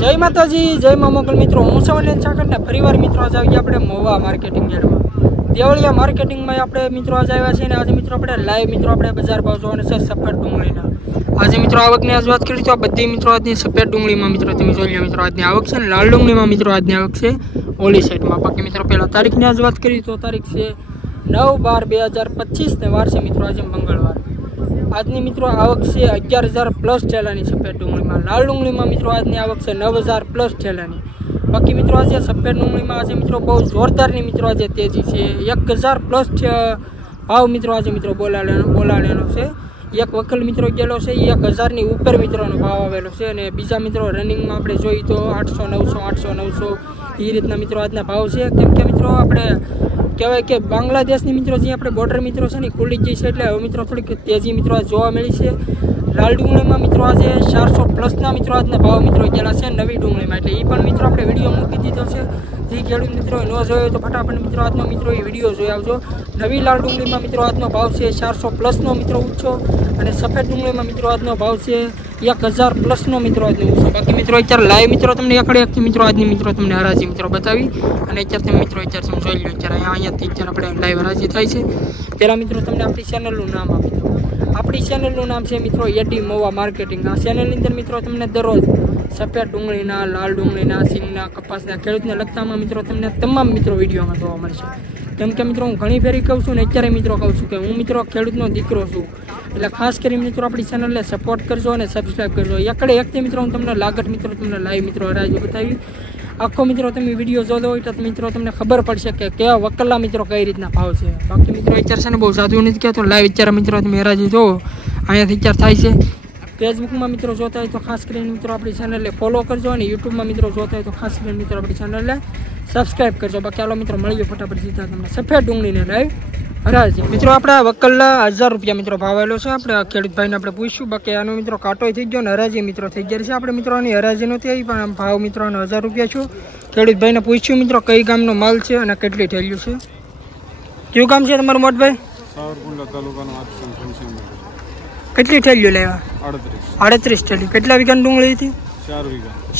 જય માતાજી, જય મા મોગલ મિત્રો, હું સવલિયન સાકરના ફરીવાર મિત્રો આજે આવી આપણે મહુવા માર્કેટિંગ યાર્ડમાં દેવળિયા માર્કેટિંગમાં આપણે મિત્રો આજે આવ્યા છીએ અને આજે મિત્રો આપણે લાઈવ મિત્રો આપણે બજાર ભાવ જોવાના છે સફેદ ડુંગળીના। આજે મિત્રો આવકની આજ વાત કરી તો આ બધી મિત્રો આજની સફેદ ડુંગળીમાં મિત્રો તમે જોઈ લો મિત્રો આજની આવક છે ને લાલ ડુંગળીમાં મિત્રો આજની આવક છે ઓલી સાઈડમાં। બાકી મિત્રો પહેલા તારીખની આજ વાત કરી તો તારીખ છે 9/12/2025 ને વાર છે મિત્રો આજે મંગળવાર। આજની મિત્રો આવક છે 11,000 પ્લસ ઠેલાની સફેદ ડુંગળીમાં। લાલ ડુંગળીમાં મિત્રો આજની આવક છે 9,000 પ્લસ ઠેલાની। બાકી મિત્રો આજે સફેદ ડુંગળીમાં આજે મિત્રો બહુ જોરદારની મિત્રો આજે તેજી છે। 1,000 પ્લસ ભાવ મિત્રો આજે મિત્રો બોલાડેનો છે। એક વકલ મિત્રો ગયેલો છે 1,000ની ઉપર મિત્રોનો ભાવ આવેલો છે અને બીજા મિત્રો રનિંગમાં આપણે જોઈએ તો 800, 900, 800, 900 એ રીતના મિત્રો આજના ભાવ છે। કેમ કે મિત્રો આપણે કહેવાય કે બાંગ્લાદેશની મિત્રો જે આપણે બોર્ડર મિત્રો છે ને ખુલી ગઈ છે એટલે હવે મિત્રો થોડીક તેજી મિત્રો જોવા મળી છે। લાલ ડુંગળીમાં મિત્રો આજે 400 પ્લસના મિત્રો આજના ભાવ મિત્રો ગયેલા છે નવી ડુંગળીમાં, એટલે એ પણ મિત્રો આપણે વિડીયો મૂકી દીધો છે। જે ખેડૂત મિત્રો ન જોયો તો ફટાફટ મિત્રો આજનો મિત્રો એ વિડીયો જોઈ આવજો। નવી લાલ ડુંગળીમાં મિત્રો આજનો ભાવ છે 400 પ્લસનો મિત્રો ઊંચો અને સફેદ ડુંગળીમાં મિત્રો આજનો ભાવ છે 1,000 પ્લસનો મિત્રો આજનો ઊંચો। બાકી મિત્રો અત્યારે લાઈવ મિત્રો તમને એકડે મિત્રો આજની મિત્રો તમને હરાજી મિત્રો બતાવી અને અત્યારે તમે મિત્રો અત્યારે તમે જોઈ લો અત્યારે અહીંયાથી અત્યારે આપણે લાઈવ હરાજી થાય છે। પહેલાં મિત્રો તમને આપણી ચેનલનું નામ આપી દો। આપણી ચેનલનું નામ છે મિત્રો એડી મહુવા માર્કેટિંગ। આ ચેનલની અંદર મિત્રો તમને દરરોજ સફેદ ડુંગળીના, લાલ ડુંગળીના, સિંગના, કપાસના, ખેડૂતને લગતામાં મિત્રો તમને તમામ મિત્રો વિડીયોમાં જોવા મળશે। કેમ કે મિત્રો હું ઘણી ફેરી કહું છું ને અત્યારે મિત્રો કહું છું કે હું મિત્રો ખેડૂતનો દીકરો છું, એટલે ખાસ કરીને મિત્રો આપણી ચેનલને સપોર્ટ કરજો અને સબસ્ક્રાઈબ કરજો। એકડે મિત્રો હું તમને લાગત મિત્રો તમને લાઈવ મિત્રો હરાજી બતાવી આખો મિત્રો તમે વિડીયો જોતો હોય તો મિત્રો તમને ખબર પડશે કે કેવા વકલા મિત્રો કઈ રીતના ભાવ છે। બાકી મિત્રો અત્યારે છે ને બહુ સાદું નથી કહેતો, લાઈવ અત્યારે મિત્રો તમે હરાજી જોવો અહીંયાથી અત્યારે થાય છે। ફેસબુકમાં મિત્રો જોતા હોય તો ખાસ કરીને મિત્રો આપણી ચેનલને ફોલો કરજો અને યુટ્યુબમાં મિત્રો જોતા હોય તો ખાસ કરીને મિત્રો આપણી ચેનલને સબસ્ક્રાઈબ કરજો। બાકી ચાલો મિત્રો મળીએ ફટાફટ સીધા તમને સફેદ ડુંગળીને લાઈવ હરાજી। મિત્રો આપણે વકલના 1,000 રૂપિયા મિત્રો ભાવ આવેલો છે। આપણે ખેડૂત ભાઈને આપણે પૂછ્યું, બાકી આનો મિત્રો કાંટો થઈ ગયો ને હરાજી મિત્રો થઈ ગયા છે। આપણે મિત્રો આની હરાજી નથી આવી પણ ભાવ મિત્રો 1,000 રૂપિયા છું। ખેડૂત ભાઈને પૂછ્યું મિત્રો કઈ ગામનો માલ છે અને કેટલી થેલ્યું છે। કયું ગામ છે તમારું મોટભાઈ? કેટલી થેલ્યું લેવા? 38 થેલ્યું। કેટલા વીઘાની ડુંગળી હતી?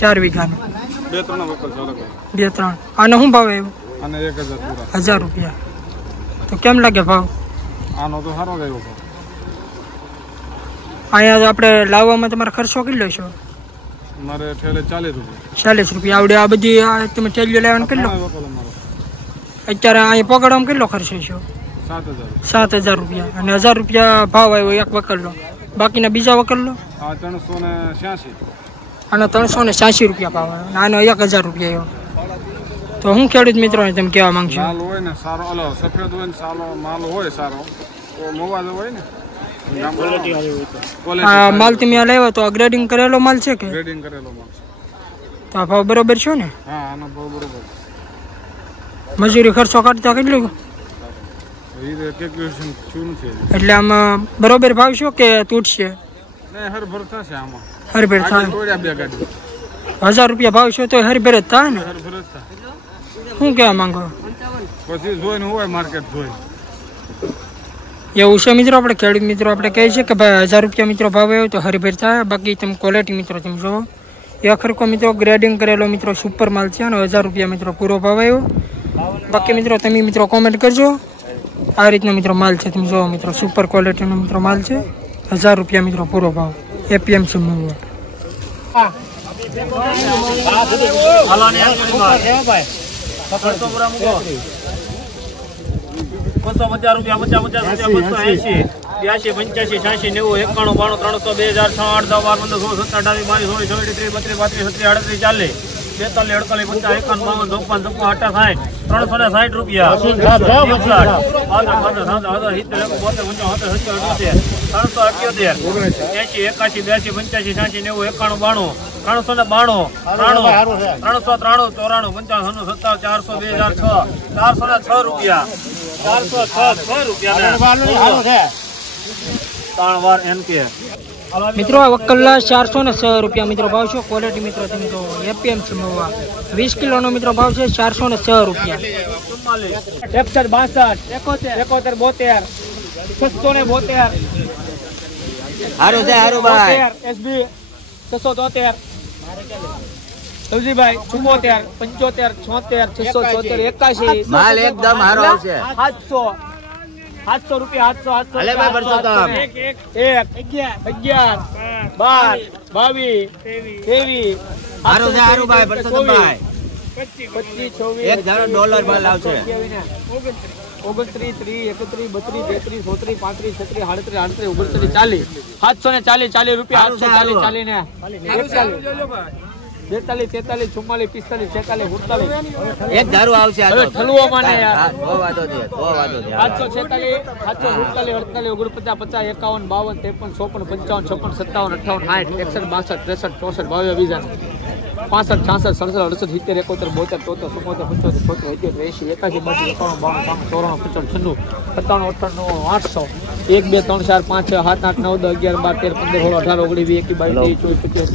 4 વીઘાની। 2-3 આનો શું ભાવ આવ્યો? 1,000 રૂપિયા। તો કેમ લાગે ભાવ? આનો તો સારો ગયો ભાવ। અહીંયા આપણે લાવવામાં તમારો ખર્ચો કેટલો છે? મારે ઠેલે 40 રૂપિયા। 40 રૂપિયા આવડે આ બધી તમે થેલીઓ લેવાનો કેટલો? અત્યારે અહીંયા પકડવામાં કેટલો ખર્ચો છે? 7,000 રૂપિયા અને 1,000 રૂપિયા ભાવ આવ્યો એક વકલનો। બાકીના બીજા વકલનો? 386। આનો 386 રૂપિયા ભાવ આવ્યો, આનો 1,000 રૂપિયા આવ્યો। તો હું ખેડૂત મિત્રોને તમે કહેવા માંગશો? માલ હોય ને સારો, અલો સફેદ હોય ને સારો માલ હોય સારો તો મોવા જ હોય ને આ માલ તમે આ લાવ્યો તો ગ્રેડિંગ કરેલો માલ છે કે? ગ્રેડિંગ કરેલો માલ છે। તો આ ભાવ બરોબર છે ને? હા આનો ભાવ બરોબર। મજૂરી ખર્ચો કાઢતા કેટલું? એટલે આમાં બરોબર ભાવ છો કે તૂટશે? હરભર થશે આમાં, હરભર થાય। 1,000 રૂપિયા ભાવ છો તો હરભર જ થાય ને? શું કહેવા માંગો? પછી જોઈને હોય માર્કેટ જોઈ એવું છે મિત્રો। આપણે ખેડૂત મિત્રો આપણે કહે છે કે ભાઈ 1,000 રૂપિયા મિત્રો ભાવ આવ્યો તો હરભર થાય। બાકી તમે ક્વોલિટી મિત્રો તમે જોવો એ ખરકો મિત્રો ગ્રેડિંગ કરેલો મિત્રો સુપર માલ છે અને 1,000 રૂપિયા મિત્રો પૂરો ભાવ આવ્યો। બાકી મિત્રો તમે મિત્રો કોમેન્ટ કરજો આ રીતનો મિત્રો માલ છે તમે જોવો મિત્રો સુપર ક્વોલિટીનો મિત્રો માલ છે। 1,000 રૂપિયા મિત્રો પૂરો ભાવ એપીએમસી મહુવા। મિત્રો આ વકલના 406 રૂપિયા મિત્રો ભાવ છે। ક્વોલિટી મિત્રો તમે જો એપીએમસી મહુવા 20 કિલોનો મિત્રો ભાવ છે 406 રૂપિયા। 61, 62, 71, 72, 672 હારું છે હારું ભાઈ એસબી 673 લવજીભાઈ 74 75 76 674 81 માલ એકદમ હારો આવશે 700 રૂપિયા 700 અલે ભાઈ પરસોત્તમ 1 11 12 22 હારો છે હારું ભાઈ પરસોત્તમભાઈ 25 24 એક ધારો ડોલર માલ આવશે 29 30 31 32 33 34 35 36 37 38 39 40 રૂપિયા 740 ને 42 43 44 45 46 એક ધારો આવશે આ હવે તો ઠલવો માને યાર હા, બહુ વાતો છે 746 747 48 49 50 51 52 53 54 55 56 57 58 61 62 63 64 22 65 66 67 68 70 71 72 73 74 75 76 77 81 82 83 81 94 95 800 1 2 3 4 5 6 7 8 9 10 11 12 13 15 16 18 19 20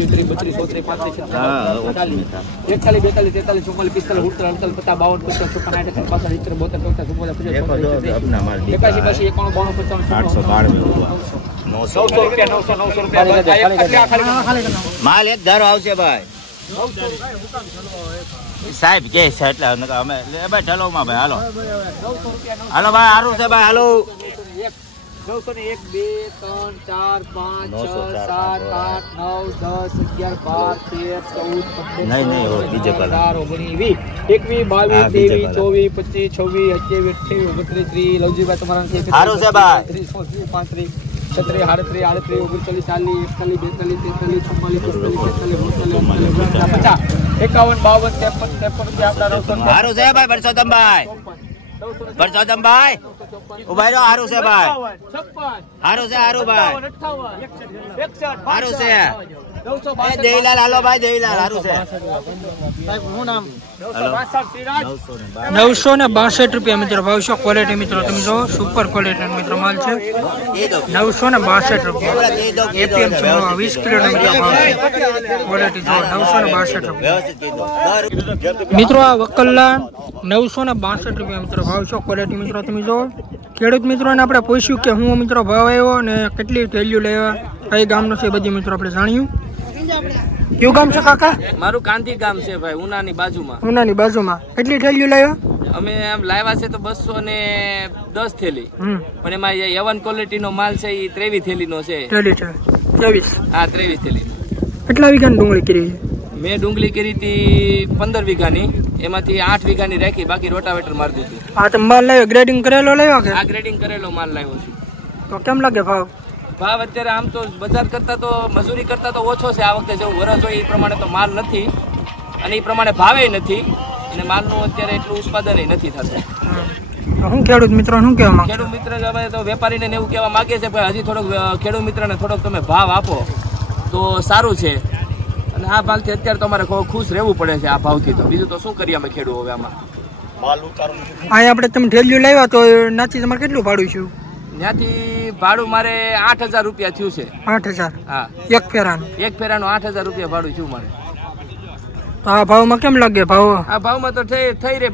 21 22 23 32 33 34 35 માલ એક ધારો આવશે ભાઈ સાહેબ કે છે એટલે અમે ભાઈ ચલો માં ભાઈ હાલો હાલો ભાઈ હારું છે ભાઈ હાલો 901 2 3 4 5 6 7 8 9 10 11 12 13 14 15 નહીં બીજે કલર 18 19 20 21 22 23 24 25 28 29 30 લવજીભાઈ તમારા હારું છે ભાઈ 35 36 38 39 40 હારું છે ભાઈ પરસોત્તમભાઈ પરસોત્તમભાઈ ઉભા રહ્યો હારું છે ભાઈ હારું છે હારું ભાઈ હારું છે એ દેવીલાલ હાલો ભાઈ દેવીલાલ હારું છે 962 રૂપિયા મિત્રો ભાવ છે ક્વોલિટી મિત્રો તમે જો સુપર ક્વોલિટી મિત્રો માલ છે 962 રૂપિયા એપીએમ 20 કિલો મિત્રો ભાવ છે ક્વોલિટી જો 962 રૂપિયા મિત્રો આ વકલ્લા 962 રૂપિયા મિત્રો ભાવ છે ક્વોલિટી મિત્રો તમે જો ખેડૂત મિત્રોને આપણે પૂછ્યું કે હું મિત્રો ભાવ આવ્યો અને કેટલી વેલ્યુ લેવા કઈ ગામનો છે બધી મિત્રો આપણે જાણ્યું કયું ગામ છે કાકા મારું કાંધી ગામ છે ભાઈ ઉનાની બાજુમાં ઉનાની બાજુમાં કેટલી થેલીઓ લાવ્યા અમે આમ લાવ્યા છે તો 210 થેલી પણ એમાં એવન ક્વોલિટી નો માલ છે એ 23 થેલી નો છે થેલી છે 23 હા 23 થેલી કેટલા વીઘાની ડુંગળી કરી મેં ડુંગળી કરી હતી 15 વીઘાની એમાંથી 8 વીઘાની રાખી બાકી રોટાવેટર મારી દીધું આ તો માલ લાવ્યો ગ્રેડિંગ કરેલો લાવ્યો કે આ ગ્રેડિંગ કરેલો માલ લાવ્યો છું તો કેમ લાગે ભાવ ભાવ અત્યારે આમ તો બજાર કરતા તો મજૂરી કરતા તો ઓછો છે આ વખતે જેવું વરસ હોય એ પ્રમાણે તો માલ નથી અને એ પ્રમાણે ભાવે નથી અને માલનું અત્યારે એટલું ઉત્પાદન નથી થતું હું ખેડૂત મિત્રો શું કહેવા માંગુ ખેડૂત મિત્ર અમે તો વેપારીને એવું કહેવા માંગે છે કે હજી થોડોક ખેડૂત મિત્રને થોડોક તમે ભાવ આપો તો સારું છે અને આ ભાવથી અત્યારે તો અમારે ખુશ રહેવું પડે છે આ ભાવથી તો બીજું તો શું કરીએ અમે ખેડૂત હવે આમાં અહીંયા આપણે તમે ઠેલિયું લાવ્યા તો નાચી તમારે કેટલું ભાડું છે ત્યાંથી ભાડું મારે 8000 રૂપિયા થયું છે 8000 હા એક ફેરાનું 8000 રૂપિયા ભાડું થયું મારે તો આ ભાવમાં કેમ લાગે ભાવ આ ભાવમાં તો થઈ રે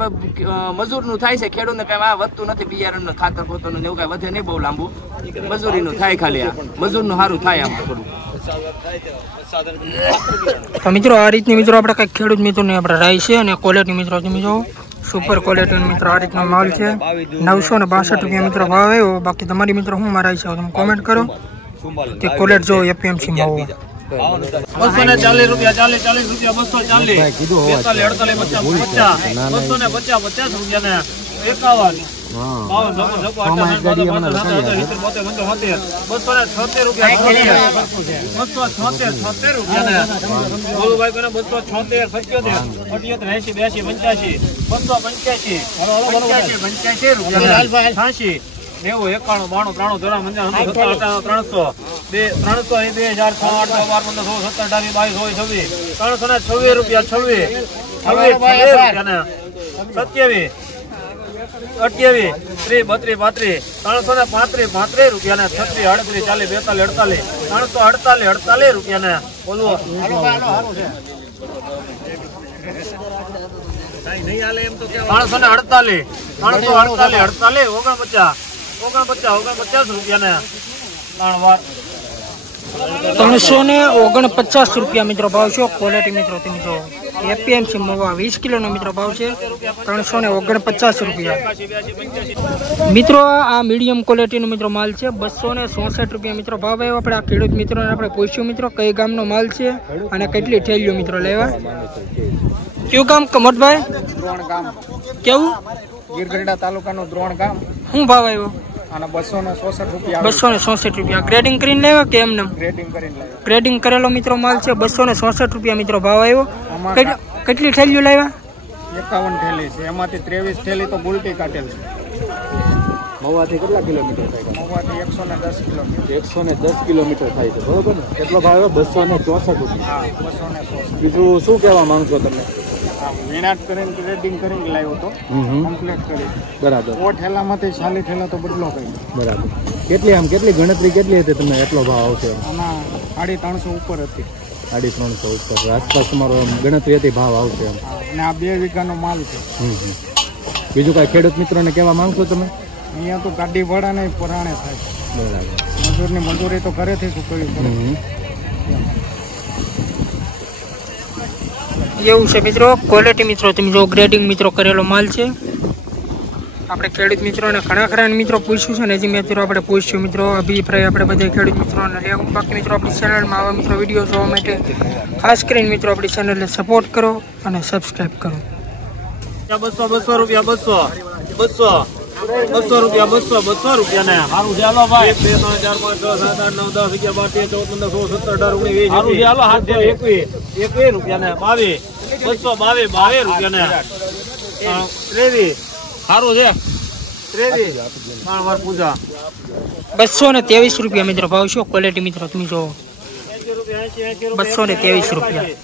મજૂરનું થાય છે ખેડૂતને કઈ આ વધતું નથી બિયારણનું ખાતર પોતાનું એવું કઈ વધે નહીં બહુ લાંબુ મજૂરીનું થાય ખાલી આ મજૂરનું સારું થાય આમ થોડું તો મિત્રો આ રીતની મિત્રો આપણે કઈક ખેડૂત મિત્રોની આપણે રાય છે અને ક્વોલિટી મિત્રો તમે જો સુપર ક્વોલિટી મિત્રો આ રીતનો માલ છે 962 રૂપિયા મિત્રો ભાવ આવ્યો બાકી તમારી મિત્રો શું મારાય છે તમે કોમેન્ટ કરો કે ક્વોલિટી જો એપીએમસી ભાવ 240 રૂપિયા 40 રૂપિયા 240 250 રૂપિયા ને 51 90 91 92 93 300 રૂપિયા 27 28 30 32 32 335 રૂપિયા ને 36 38 40 42 48 રૂપિયા ને બોલવો 348 49 રૂપિયા ને 3 વાર ₹349 રૂપિયા મિત્રો ભાવ છે. ક્વોલિટી મિત્રો તમે જો એપીએમસી મવા 20 કિલોનો મિત્રો ભાવ છે ₹349 રૂપિયા. મિત્રો આ મીડિયમ ક્વોલિટીનો મિત્રો માલ છે ₹264 રૂપિયા મિત્રો ભાવ આવ્યો. આપણે આ ખેડૂત મિત્રોને આપણે પૂછ્યું મિત્રો કઈ ગામનો માલ છે અને કેટલી થેલીઓ મિત્રો લેવા. કયું ગામ કમોદભાઈ? દ્રોણ ગામ, કેવું? ગીરગઢડા તાલુકાનું દ્રોણ ગામ. શું ભાવ આવ્યો? અને ₹264 રૂપિયા. ₹264 ગ્રેડિંગ કરીને લેવા કે એમને? ગ્રેડિંગ કરીને લાવ્યા. ગ્રેડિંગ કરેલો મિત્રો માલ છે ₹264 રૂપિયા મિત્રો ભાવ આવ્યો. કેટલી થેલીઓ લાવ્યા? 51 થેલી છે, એમાંથી 23 થેલી તો ગુલટી કાઢેલ છે. મવાથી કેટલા કિલોમીટર થાય? મવાથી 110 કિલોમીટર. 110 કિલોમીટર થાય છે, બરોબર ને? કેટલો ભાવ આવ્યો? ₹264 રૂપિયા. હા, 264. બીજું શું કહેવા માંગશો તમે? વિનાટ કરીને ગ્રેડિંગ કરીને લાવ્યો હતો, કમ્પ્લીટ કરી. બરાબર. ઓ ઠેલામાંથી 40 ઠેલા તો બદલો કરી. બરાબર. કેટલી ગણતરી કેટલી હતી તમને એટલો ભાવ આવશે? આના 350 ઉપર હતી. 350 ઉપર આસપાસ તમારો ગણતરી હતી ભાવ આવશે એમ. અને આ 2 વીઘાનો માલ છે. બીજું કાંઈ ખેડૂત મિત્રોને કહેવા માંગશો તમે? અહીંયા તો ગાડી ભાડા નહીં પરાણે થાય. બરાબર. મજૂરની મજૂરી તો ઘરેથી ચૂકવવી પડે. એવું છે મિત્રો. ક્વોલિટી મિત્રો તમે જો ગ્રેડિંગ મિત્રો કરેલો માલ છે. આપણે ખેડૂત મિત્રોને ઘણા ખરા મિત્રો પૂછ્યું છે ને હજી મિત્રો આપણે પૂછ્યું મિત્રો અભિપ્રાય આપણે બધા ખેડૂત મિત્રોને લેવું. બાકી મિત્રો આપણી ચેનલમાં આવા મિત્રો વિડીયો જોવા માટે ખાસ કરીને મિત્રો આપણી ચેનલને સપોર્ટ કરો અને સબસ્ક્રાઈબ કરો. 200 રૂપિયા 200 રૂપિયા 200 રૂપિયા ને સારું છે. હાલો ભાઈ 1 2 3 4 5 6 7 8 9 10 11 12 13 14 15 16 17 18 19 20 21 હાલો 21 રૂપિયા ને 22 222 રૂપિયા ને 23 સારું છે 23 વાર પૂજા ₹223 રૂપિયા મિત્રો ભાવ છે. ક્વોલિટી મિત્રો તમે જો ₹223.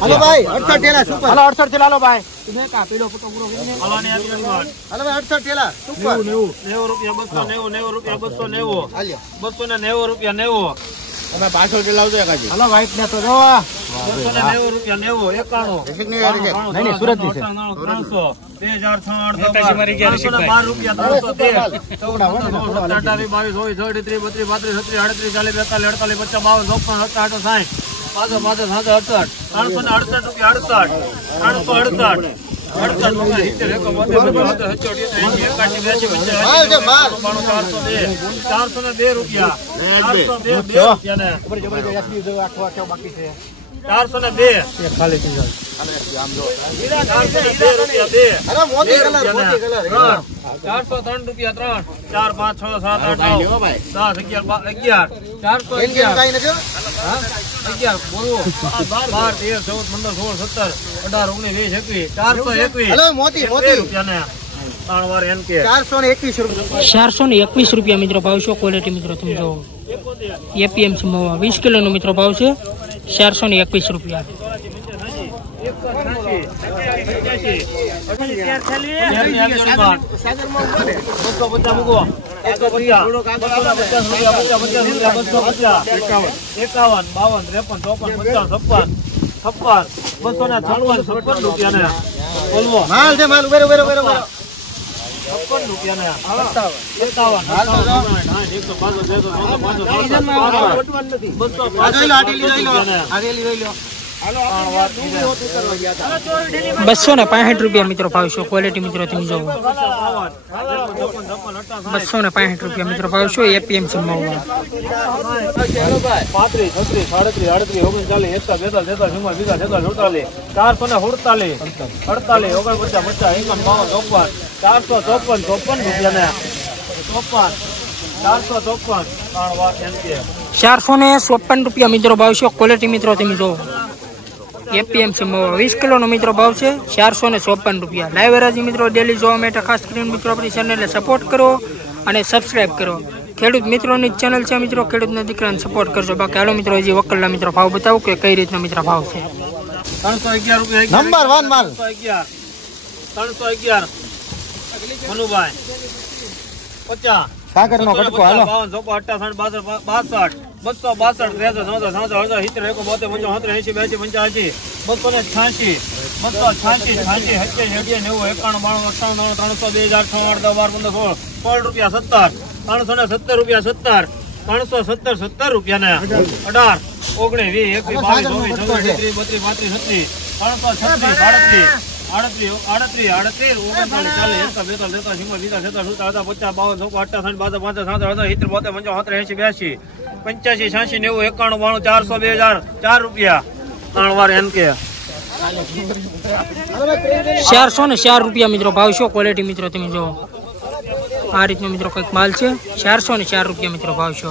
હાલો ભાઈ 68 ઠેલા સુપર. હાલો 68 ઠેલા. હાલો ભાઈ તમે કા પેલો ફોટો પૂરો કરીને હાલો ભાઈ 68 ઠેલા સુપર. 90 રૂપિયા 290 રૂપિયા 290 290 રૂપિયા 90 તમે પાછળ ઠેલા આવજો કાજી. હાલો વાઈટ ને તો જો 290 રૂપિયા 90 91 નહીં સુરત ની છે. 300 2006 રૂપિયા 313 28 22 23 32 33 38 40 42 43 45 55 57 58 રૂપિયા 68 402 રૂપિયા 403 રૂપિયા 4 5 6 7 8 9 10 11 12 બોલો 12 13 14 15 16 17 18 19 20 21 હાલો મોતી રૂપિયા ને 3 વાર એમ કે 421 રૂપિયા. 421 રૂપિયા મિત્રો ભાવ છે. ક્વોલિટી મિત્રો તમે જો એપીએમસી મવા 20 કિલોનો મિત્રો ભાવ છે. 421 રૂપિયા. માલ છે માલ ઉભેરો 56 રૂપિયા ને 265 રૂપિયા મિત્રો ભાવ છે. ક્વોલિટી મિત્રો તમે જો 265 રૂપિયા મિત્રો ભાવ છે. એપીએમસી મવા 35 36 37 38 39 40 41 447 રૂપિયા ને 454 રૂપિયા મિત્રો ભાવ છે. ક્વોલિટી મિત્રો તમે જો એપીએમસી મવા 20 કિલોનો મિત્રો ભાવ છે. 454 રૂપિયા. લાઈવ હરાજી મિત્રો ડેલી જોવા માટે ખાસ કરીને મિત્રો આપણી ચેનલને સપોર્ટ કરો અને સબસ્ક્રાઈબ કરો. ખેડૂત મિત્રોની ચેનલ છે મિત્રો, ખેડૂતના દીકરાને સપોર્ટ કરજો. બાકી હાલો મિત્રો હજી વકલના મિત્રો ભાવ બતાવું કે કઈ રીતના મિત્રો ભાવ છે. 311 રૂપિયા નંબર 1 માલ 311 મનુભાઈ 50 સાગર નો કટકો. હાલો 58 62 62 262 63 64 70 71 72 83 85 286 રૂપિયા 70 370 રૂપિયા 70 317 રૂપિયા 18 19 20 21 22 23 24 25 36 37 38 રૂપિયા 3 વાર એન કે 404 રૂપિયા મિત્રો ભાવ છો ક્વોલિટી મિત્રો તમે જો આ રીતનો મિત્રો કંઈક માલ છે 404 રૂપિયા મિત્રો ભાવ છો